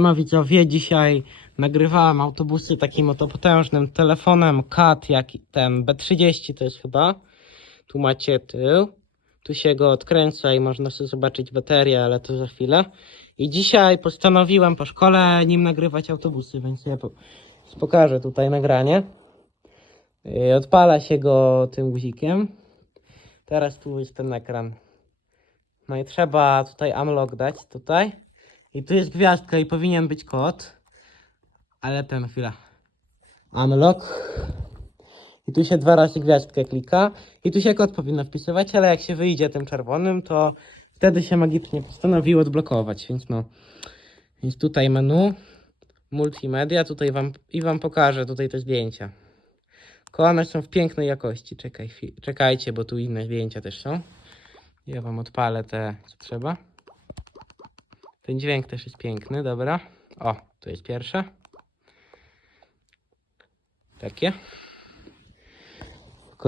No widzowie, dzisiaj nagrywałem autobusy takim oto potężnym telefonem CAT, jak ten B30 to jest chyba. Tu macie tył. Tu się go odkręca i można sobie zobaczyć baterię, ale to za chwilę. I dzisiaj postanowiłem po szkole nim nagrywać autobusy, więc ja po- pokażę tutaj nagranie. Yy, Odpala się go tym guzikiem. Teraz tu jest ten ekran. No i trzeba tutaj unlock dać, tutaj. I tu jest gwiazdka i powinien być kod. Ale ten, chwila. Unlock. I tu się dwa razy gwiazdkę klika. I tu się kod powinno wpisywać, ale jak się wyjdzie tym czerwonym, to wtedy się magicznie postanowił odblokować, więc no. Więc tutaj menu, multimedia, tutaj wam i wam pokażę tutaj te zdjęcia. One są w pięknej jakości. Czekaj, czekajcie, bo tu inne zdjęcia też są. Ja wam odpalę te, co trzeba. Ten dźwięk też jest piękny, dobra. O, to jest pierwsze. Takie.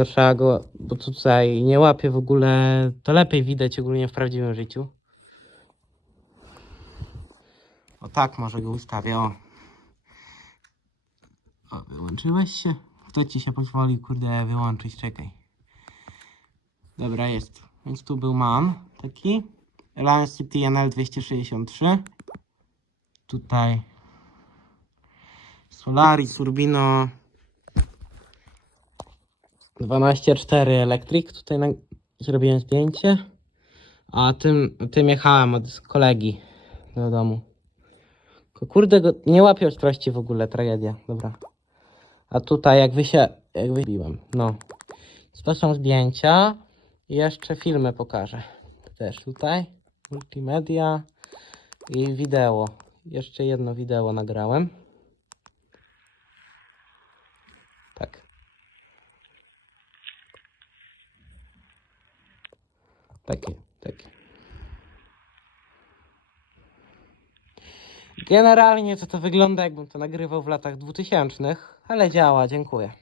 Trzeba go, bo tutaj nie łapie w ogóle, to lepiej widać ogólnie w prawdziwym życiu. O tak może go ustawię, o. O, wyłączyłeś się? Kto ci się pozwoli, kurde, wyłączyć? Czekaj. Dobra, jest. Więc tu był mam taki. Reliance CTNL 263. Tutaj Solaris Urbino 12.4 Electric. Tutaj na... zrobiłem zdjęcie. A tym, tym jechałem od kolegi do domu. Kurde, go nie łapię ostrości w ogóle, tragedia. Dobra. A tutaj jak się, jak wybiłem, no. To są zdjęcia. I jeszcze filmy pokażę. Też tutaj. Multimedia i wideo. Jeszcze jedno wideo nagrałem. Tak. Takie, takie. Generalnie to to wygląda jakbym to nagrywał w latach 2000, ale działa, dziękuję.